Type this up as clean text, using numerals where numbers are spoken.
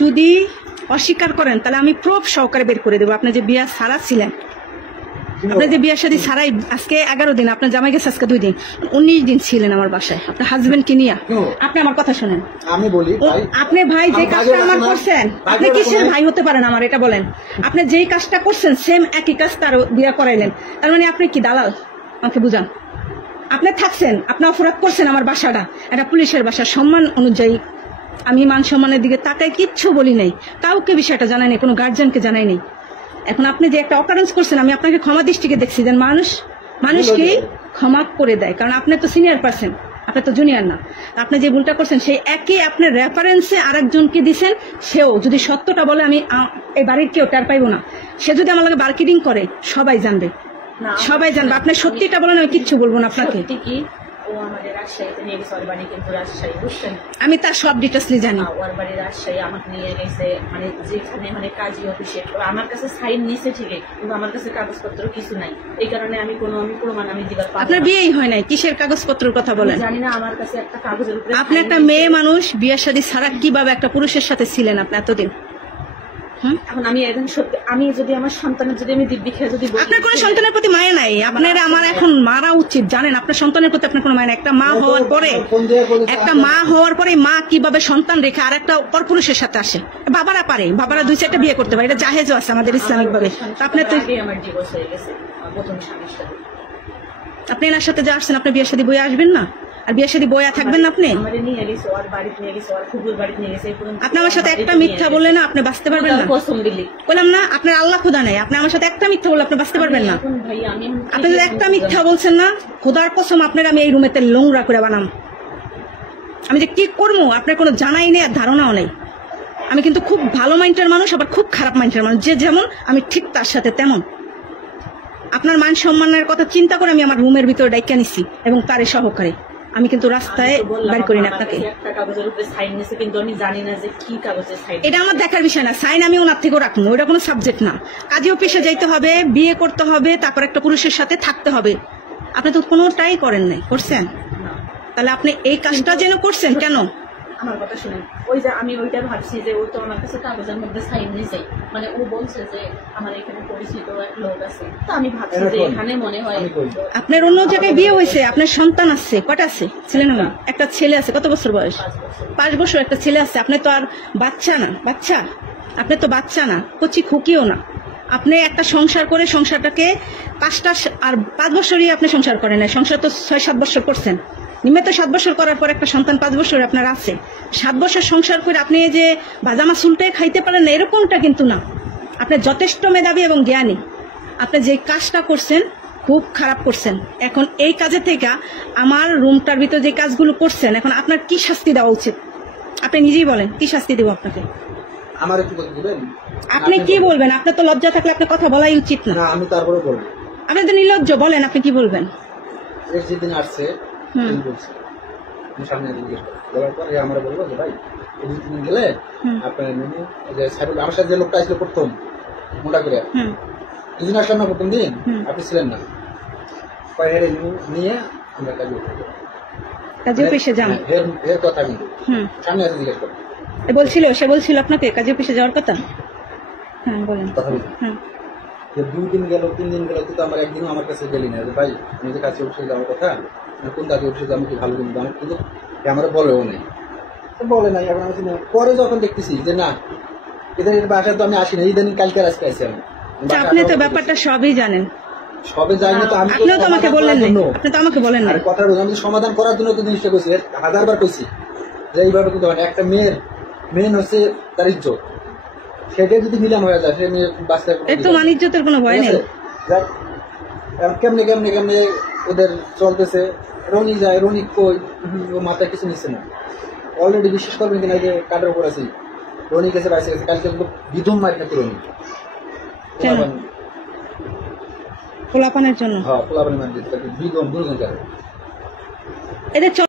যদি অস্বীকার করেন তাহলে আমি প্রুফ সহকারে বের করে দেবো। আপনি যে বিয়া ছাড়া ছিলেন, আপনি যে বিয়ার সাথে ছাড়াই আজকে 11 দিন, আপনার জামাই গেছে আজকে 2 দিন, 19 দিন ছিলেন আমার বাসায় আপনার হাজবেন্ড কে নিয়ে। আপনি আমার কথা শুনেন, আমি বলি আপনি ভাই যে কাজটা আমার করছেন, আপনি কিসের ভাই হতে পারেন আমার, এটা বলেন। আপনি যেই কাজটা করছেন সেম একই কাজ তার বিয়া করাইলেন, তার মানে আপনি কি দালাল? আমাকে বুঝান। আপনি থাকছেন, আপনি অপরাধ করছেন আমার বাসাটা, এটা পুলিশের বাসা, সম্মান অনুযায়ী আমি মান সম্মানের দিকে তাকাই, কিচ্ছু বলি নাই, কাউকে বিষয়টা জানাই নাই, কোনো গার্জিয়ানকে জানাই নাই। এখন আপনি যে একটা অকারেন্স করছেন, আমি আপনাকে ক্ষমা দৃষ্টিকে দেখছি যে মানুষকে ক্ষমা করে দেয়, কারণ আপনি তো সিনিয়র পার্সন, আপনি তো জুনিয়র না। আপনি যে ভুলটা করছেন সেই একই আপনার রেফারেন্সে আরেকজনকে দিচ্ছেন, সেও যদি সত্যটা বলে আমি এই বাড়ির কেউ টের পাইব না। সে যদি আমার লাগে মার্কেটিং করে সবাই জানবে, সবাই জানবে। আপনি সত্যিটা বলেন, আমি কিচ্ছু বলবো না আপনাকে। আমি তার সব ডিটেলসলি জানি। ওর বাড়ি রাজশাহী আমাকে নিয়ে গেছে, মানে যেখানে মানে কাজী অফিসে আমার কাছে সাইন নিছে ঠিকই, কিন্তু আমার কাছে কাগজপত্র কিছু নাই। এই কারণে আমি প্রমাণ আমি দিবার পারবো না। আপনার বিয়েই হয় নাই, কিসের কাগজপত্রের কথা বলেন? জানি না, আমার কাছে একটা কাগজের উপরে। আপনি একটা মেয়ে মানুষ, বিয়ে শাদী ছাড়া কিভাবে একটা পুরুষের সাথে ছিলেন আপনি এতদিন? এখন আমি এখন সত্যি, আমি যদি আমার সন্তানের যদি আমি দিব্যি খেয়ে যদি আপনার কোনো সন্তানের প্রতি মায়া নাই, আপনার আমার এখন মারা উচিত জানেন। আপনার সন্তানের প্রতি আপনার কোনো মায়া নাই। একটা মা হওয়ার পরে মা কিভাবে সন্তান রেখে আর একটা পরপুরুষের সাথে আসে? বাবারা পারে, বাবারা 2-4টা বিয়ে করতে পারে, এটা জাহেজও আছে আমাদের ইসলামিক ভাবে। আপনার তো আমার ডিভোর্স হয়ে গেছে প্রথম স্বামীর সাথে। আপনি এনার সাথে যা আসছেন, আপনি বিয়ের সাথে বইয়া আসবেন না, আর বিয়ের সাথে বইয়া থাকবেন না। আপনি আপনি আমার সাথে একটা মিথ্যা বললে না, আপনি বাঁচতে পারবেন না। বললাম না, আপনার আল্লাহ খুদা নাই, আপনি আমার সাথে একটা মিথ্যা বললে আপনি বাঁচতে পারবেন না। আপনি যদি একটা মিথ্যা বলছেন না, খোদার কসম আপনার আমি এই রুমেতে নোংরা করে বানাম। আমি যে কি করবো আপনার কোনো জানাই নেই আর ধারণাও নেই। আমি কিন্তু খুব ভালো মাইন্ডের মানুষ, আবার খুব খারাপ মাইন্ডের মানুষ। যে যেমন আমি ঠিক তার সাথে তেমন। আপনার মান সম্মানের কথা চিন্তা করে আমি আমার রুমের ভিতরে ডাইকা নিছি এবং তারে সহকারে। আমি কিন্তু রাস্তায় বের করি না আপনাকে। এটা আমার দেখার বিষয় না, সাইন আমি ওনার থেকেও রাখবো, ওটা কোনো সাবজেক্ট না। কাজী অফিসে যাইতে হবে, বিয়ে করতে হবে, তারপর একটা পুরুষের সাথে থাকতে হবে। আপনি তো কোনোটাই করেন নাই, করছেন? তাহলে আপনি এই কাজটা যেন করছেন কেন? আমার কথা শুনেন, ওই যে আমি ওইটা ভাবছি যে ও তো আমার কাছে কাগজের মধ্যে সাইন নিছে, মানে ও বলছে যে আমার এখানে পরিচিত এক লোক আছে, তো আমি ভাবছি যে এখানে মনে হয় আপনার অন্য জায়গায় বিয়ে হয়েছে, আপনার সন্তান আছে, কটা আছে? ছেলে না একটা ছেলে আছে। কত বছর বয়স? 5 বছর একটা ছেলে আছে। আপনি তো আর বাচ্চা না, বাচ্চা আপনি তো বাচ্চা না, কচি খুকিও না। আপনি একটা সংসার করে সংসারটাকে 5 বছরই আপনি সংসার করেন না, সংসার তো 6-7 বছর করছেন। নিম্নে তো 7 বছর করার পর একটা সন্তান 5 বছর আপনার আছে। 7 বছর সংসার করে আপনি যে বাজামা চুলটাই খাইতে পারেন না, এরকমটা কিন্তু না। আপনি যথেষ্ট মেধাবী এবং জ্ঞানী। আপনি যে কাজটা করছেন খুব খারাপ করছেন। এখন এই কাজে থেকে আমার রুমটার ভিতরে যে কাজগুলো করছেন, এখন আপনার কি শাস্তি দেওয়া উচিত? আপনি নিজেই বলেন, কি শাস্তি দেবো আপনাকে? আপনি কি বলবেন? আপনার তো লজ্জা থাকলে আপনার কথা বলাই উচিত না। আমি তারপরে বলবো। আপনি তো নির্লজ্জ, বলেন আপনি কি বলবেন? যেদিন আসছে সামনে বলার পরে আমরা বলবো যে ভাই তুমি গেলে আপনার আমার সাথে যে লোকটা আসলে প্রথম মোটা করে দুদিন আসলাম না, প্রথম দিন আপনি ছিলেন না, নিয়ে আমরা কাজী অফিসে যান। এর কথা কিন্তু সামনে আসে জিজ্ঞেস করেন। সে বলছিল আপনাকে কাজী অফিসে যাওয়ার কথা। হ্যাঁ বলেন। কথা বলি। 2 দিন গেল, 3 দিন গেল, কিন্তু আমার একদিনও আমার কাছে গেলি না যে ভাই আমি যে কাজে অফিসে যাওয়ার কথা, কোন কাজে অফিসে যাবো কি ভালো কিন্তু আমার কিন্তু আমার বলেও নেই, বলে নাই। এখন আমি পরে যখন দেখতেছি যে না এদের বাসায় তো আমি আসি না, ইদানিং কালকে আজকে আসি আমি। আপনি তো ব্যাপারটা সবই জানেন। সবে জানি না তো আমি আপনি তো আমাকে বলেন না, আপনি তো আমাকে বলেন না। কথা আমি সমাধান করার জন্য তো জিনিসটা কইছি, 1000বার কইছি যে এইভাবে কিন্তু একটা মেন হচ্ছে তার ইজ্জত, সেটা যদি মিলান হয়ে যায় সে মেয়ে বাচ্চা একটু মানিজ্যতের কোনো ভয় নেই। কেমনে কেমনে কেমনে ওদের চলতেছে। রনি যায়, রনি কই ও মাথায় কিছু নিচ্ছে না। অলরেডি বিশ্বাস করবেন কিনা যে কাটার উপর আছি, রনি গেছে বাইসে গেছে, কালকে বিধম মারি নাকি রনি পোলাপানের জন্য। হ্যাঁ পোলাপানের মারি বিধম দুর্গম।